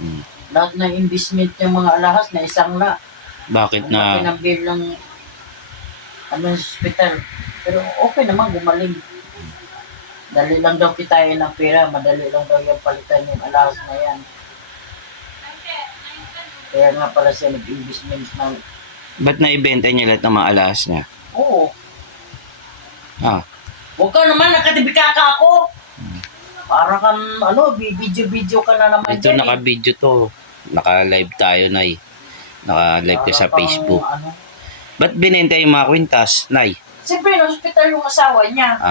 Hmm. Lahat ng investment ng mga alahas na isang na. Bakit Ang laki na? ng bill ng hospital. Pero okay naman, gumaling. Dali lang daw kitain ng pera, madali lang daw yung palitan yung alahas na yan. Kaya nga pala siya nag-investment ng... Ba't naibenta niya lahat ng mga alahas niya? Oo. Ah. Huwag ka naman, nakatibika ka ako. Para kang, video-video ka na naman Ito dyan. naka-video to. Naka-live tayo, Nay. Naka-live ka sa Facebook. Ba't binenta yung mga kwintas, Nay? Siyempre, na hospital yung asawa niya.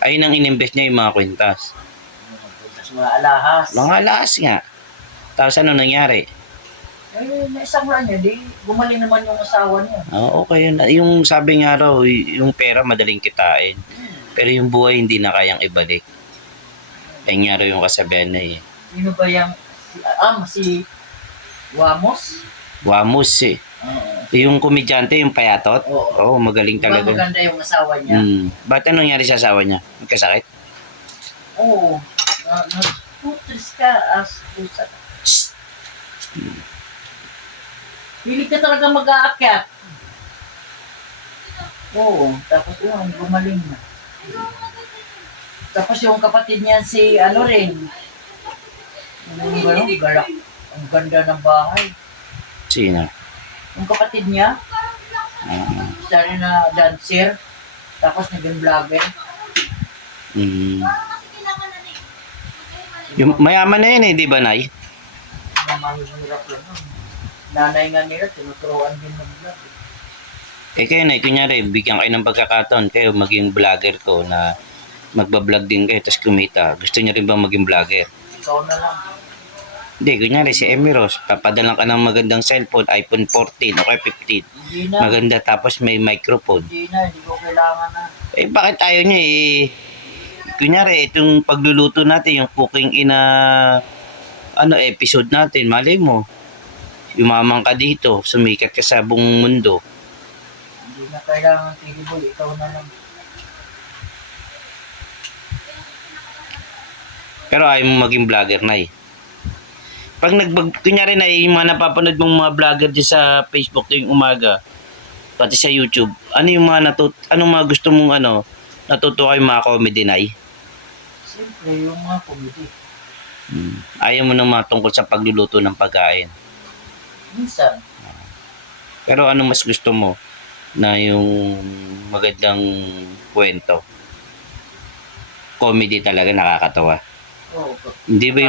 Ayun ang in-invest niya yung mga kwintas. Mga alahas. Mga alahas nga. Tapos ano nangyari? Naisang niya, di gumaling naman yung asawa niya. Okay yun. Yung sabi nga raw, yung pera madaling kitain. Pero yung buhay hindi na kayang ibalik. Ayun nga raw yung kasabihan na eh. Sino ba yung, si Wamos? Wamos eh. Yung komedyante, yung payatot? Oo. Magaling talaga. Maganda yung asawa niya. Ba't anong nangyari sa asawa niya? Magkasakit? Oo. Putris ka as pusa. Pilit ka talaga mag-aakyat. Oo. Tapos yun, gumaling na. Tapos yung kapatid niya si rin. Galak. Ang ganda ng bahay. Sino? Yung kapatid niya. Siya rin na dancer. Tapos naging vlogger. Yung mayaman na yun eh, di ba, Nay? Mahirap lang. Nanay nga nila, tinuturuan din mag-vlog. Kayo, Nay, kunyari, bigyan kayo ng pagkakataon, kayo maging vlogger ko na magbablog din kayo, tapos kumita. Gusto niyo rin ba maging vlogger? Ikaw na lang. Hindi, kunyari si Emiros, papadalan ka ng magandang cellphone, iPhone 14 o kaya 15. Hindi na. Maganda, tapos may microphone. Hindi na, hindi ko kailangan na. Bakit ayaw niya eh? Kunyari, itong pagluluto natin, yung cooking episode natin, malay mo, yumamang ka dito, sumikat ka sa buong mundo. Hindi na kailangan, Tigiboy, ikaw na lang. Pero ayaw mo maging vlogger, Nay. Pag kunyari na yung mga napapanood mong mga vlogger dyan sa Facebook tuwing umaga, pati sa YouTube, anong mga gusto mong natutuwa yung mga comedy, Nay? Siyempre, yung mga comedy. Ayaw mo nang matungkol sa pagluluto ng pagkain? Minsan. Pero ano mas gusto mo? Na yung magandang kwento? Comedy talaga, nakakatawa. Oo. Hindi ba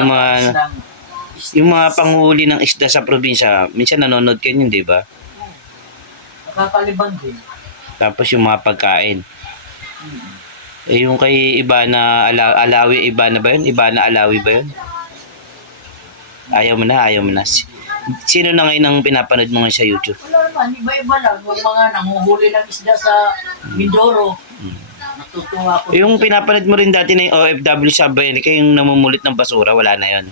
yung mga panghuli ng isda sa probinsya, minsan nanonood kayo yun, di ba? Nakakaliban din. Tapos yung mga pagkain. Yung kay Ibana Alawi, Ibana ba yun? Ibana Alawi ba yun? Ayaw mo na. Sino na ngayon ang pinapanood mo ngayon sa YouTube? Wala naman, iba-iba lang. Yung mga nanguhuli ng isda sa Mindoro. Natutuwa ako. Yung pinapanood mo rin dati na yung OFW sa Amerika, yung namumulit ng basura, wala na yun.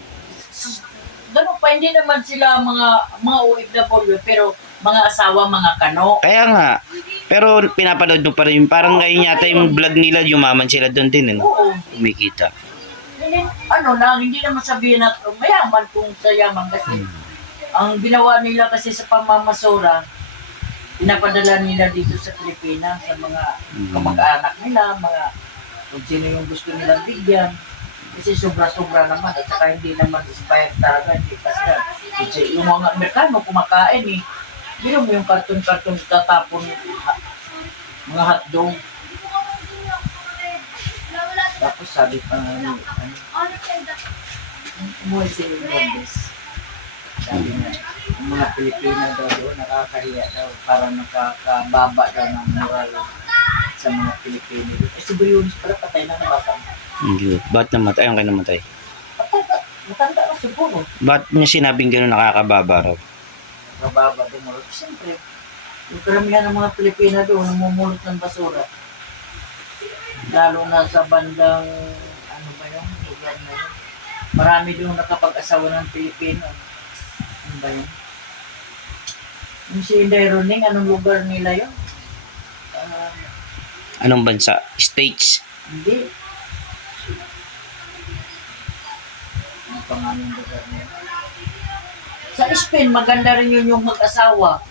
Ganun pa, hindi naman sila mga OFW, pero mga asawa, mga kano. Kaya nga. Pero pinapanood mo pa rin. Parang ngayon yata yung vlog nila, yumaman sila doon din. Oo. Kumikita. Hindi naman sabihin na mayaman kung sa yaman kasi. Ang ginawa nila kasi sa pamamasura, pinapadala nila dito sa Pilipinas sa mga kamag-anak nila, mga kung sino yung gusto nilang bigyan. Kasi sobra-sobra naman at saka hindi naman inspired talaga. Hindi kasi yung mga Amerikano kumakain eh. Biro mo yung karton-karton tatapon mga hotdog. Tapos sabi pa umuwi si Lourdes. Sabi niya, yung mga Pilipino daw doon nakakahiya daw, parang nakakababa daw ng moral sa mga Pilipino. Si Buyunis pala patay na nabatang. Hindi. Ba't namatay? Ang kaya namatay? Matanda na siguro. Ba't niya sinabing gano'n nakakababa raw? Nakababa daw mo. Siyempre, yung karamihan ng mga Pilipino doon namumulot ng basura. Lalo na sa bandang, lugar na yun. Marami doon nakapag-asawa ng Pilipino. Ano ba yun? Yung si Inday Roning, anong lugar nila yun? Anong bansa? States? Hindi. Ang pangalan lugar nila. Sa Spain, maganda rin yun yung mag-asawa.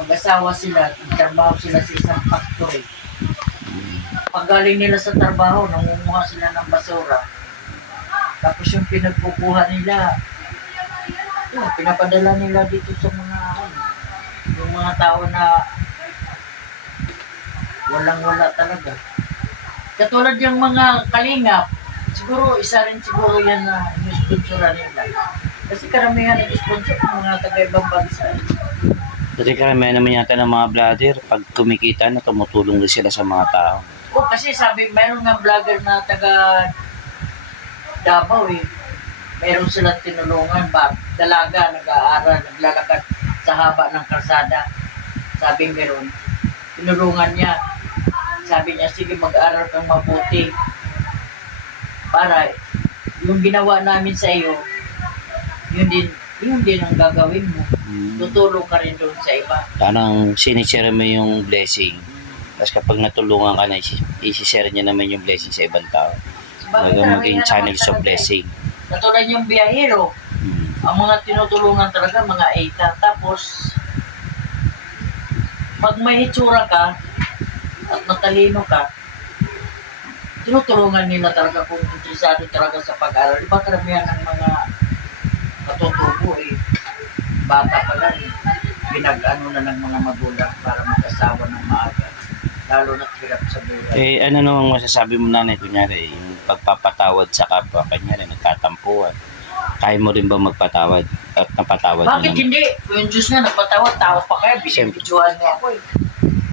Mag-asawa sila, trabaho sila sa isang factory. Pag galing nila sa trabaho, nangunguha sila ng basura. Tapos yung pinagkukuha nila, yun, pinapadala nila dito sa mga, yung mga tao na walang-wala talaga. Katulad yung mga kalingap, siguro isa rin siguro yan na inisponsoran nila. Kasi karamihan nag-sponsor ng mga taga-ibang bansa. Kasi karamihan naman yata ng mga vlogger, pag kumikita na, tumutulong din sila sa mga tao. O kasi sabi, mayroon nga vlogger na taga Davao eh. Meron silang tinulungan ba? Dalaga, nag-aaral, naglalakad sa haba ng kalsada. Sabi meron, tinulungan niya. Sabi niya, sige mag-aaral kang mabuti. Para yung ginawa namin sa iyo, yun din ang gagawin mo. Tutulong ka rin doon sa iba. Parang sinishare mo yung blessing. Tapos kapag natulungan ka na, isi-share niya naman yung blessing sa ibang tao. Baga maging channels of blessing. Katulad yung biyahero, ang mga tinutulungan talaga, mga eita. Tapos, pag may hitsura ka, at matalino ka, tinutulungan nila talaga kung interesado talaga sa pag-aaral. Iba karamihan ng mga katutubo eh. Bata pa lang eh. Pinag-ano na ng mga magulang para mag-asawa ng maaga. Lalo na hirap sa buhay. Eh, ano namang masasabi mo nanay, kunyari, yung pagpapatawad sa kapwa, kanyari, nagkatampuhan. Kaya mo rin ba magpatawad at napatawad mo Bakit naman? hindi? Yung Diyos nga nagpatawad, tao pa kayo, Siyempre. binibidyohan mo ako eh.